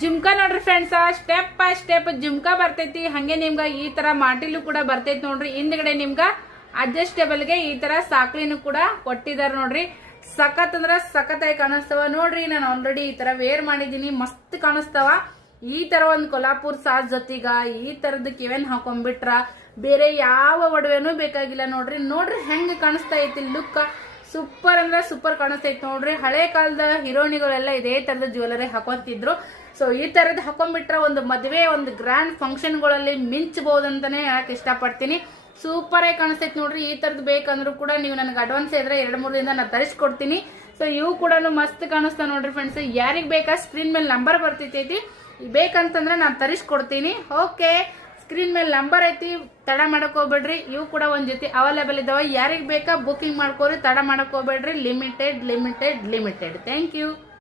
ಜುಮ್ಕಾ ನೋಡ್ರಿ friends, step by step jhumka ಬರ್ತೈತಿ. ಹಂಗೆ ನಿಮ್ಗ ಈ ತರ ಮಾಟಿಲು ಕೂಡ ಬರ್ತೈತಿ ನೋಡ್ರಿ. ಹಿಂದ್ಗಡೆ ನಿಮ್ಗ ಅಡ್ಜಸ್ಟೇಬಲ್ ಗೆ ಈ ತರ ಸಾಕ್ಲಿನೂ ಕೂಡ ಕೊಟ್ಟಿದಾರ ನೋಡ್ರಿ. ಸಖತ್ ಅಂದ್ರ ಸಖತ್ತಾಗಿ ಕಾಣಿಸ್ತವ ನೋಡ್ರಿ. ನಾನು ಆಲ್ರೆಡಿ ಈ ತರ ವೇರ್ ಮಾಡಿದೀನಿ, ಮಸ್ತ್ ಕಾಣಿಸ್ತಾವ. ಈ ತರ ಒಂದ್ ಕೊಲ್ಹಾಪುರ್ ಸಾಸ್ ಜೊತೆಗ ಈ ತರದ್ ಕಿವೆನ್ ಹಾಕೊಂಡ್ಬಿಟ್ರ ಬೇರೆ ಯಾವ ಒಡವೆನೂ ಬೇಕಾಗಿಲ್ಲ ನೋಡ್ರಿ. ನೋಡ್ರಿ ಹೆಂಗ್ ಕಾಣಿಸ್ತಾ ಐತಿ ಲುಕ್, ಸೂಪರ್ ಅಂದ್ರ ಸೂಪರ್ ಕಾಣಿಸ್ತೈತಿ ನೋಡ್ರಿ. ಹಳೆ ಕಾಲದ ಹೀರೋಯಿನಿಗಳೆಲ್ಲ ಇದೇ ತರದ ಜ್ಯುವೆಲರಿ ಹಾಕೊಂತಿದ್ರು. ಸೊ ಈ ತರದ್ ಹಾಕೊಂಡ್ಬಿಟ್ರ ಒಂದು ಮದ್ವೆ, ಒಂದು ಗ್ರ್ಯಾಂಡ್ ಫಂಕ್ಷನ್ ಗಳಲ್ಲಿ ಮಿಂಚಬಹುದಂತಾನೆ ಹೇಳಕ್ ಇಷ್ಟಪಡ್ತೀನಿ. ಸೂಪರ್ ಆಗಿ ಕಾಣಿಸ್ತೈತಿ ನೋಡ್ರಿ. ಈ ತರದ್ ಬೇಕಂದ್ರೂ ಕೂಡ ನೀವು ನನಗೆ ಅಡ್ವಾನ್ಸ್ ಇದ್ರೆ 2-3 ದಿನದಿಂದ ನಾನು ತರಿಸ್ಕೊಡ್ತೀನಿ. ಸೊ ಇವು ಕೂಡ ಮಸ್ತ್ ಕಾಣಿಸ್ತಾವ ನೋಡ್ರಿ ಫ್ರೆಂಡ್ಸ್. ಯಾರಿಗ್ ಬೇಕಾ ಸ್ಕ್ರೀನ್ ಮೇಲೆ ನಂಬರ್ ಬರ್ತೈತಿ, ಬೇಕಂತಂದ್ರೆ ನಾನು ತರಿಸ್ಕೊಡ್ತೀನಿ. ಓಕೆ, ಸ್ಕ್ರೀನ್ ಮೇಲೆ ನಂಬರ್ ಐತಿ, ತಡ ಮಾಡಕ್ ಹೋಗ್ಬೇಡ್ರಿ. ಇವು ಕೂಡ ಒಂದ್ ಜೊತೆ ಅವೈಲೇಬಲ್ ಇದಾವ. ಯಾರಿಗ್ ಬೇಕಾ ಬುಕಿಂಗ್ ಮಾಡ್ಕೋರಿ, ತಡ ಮಾಡಕ್ ಹೋಗ್ಬೇಡ್ರಿ. ಲಿಮಿಟೆಡ್. Thank you.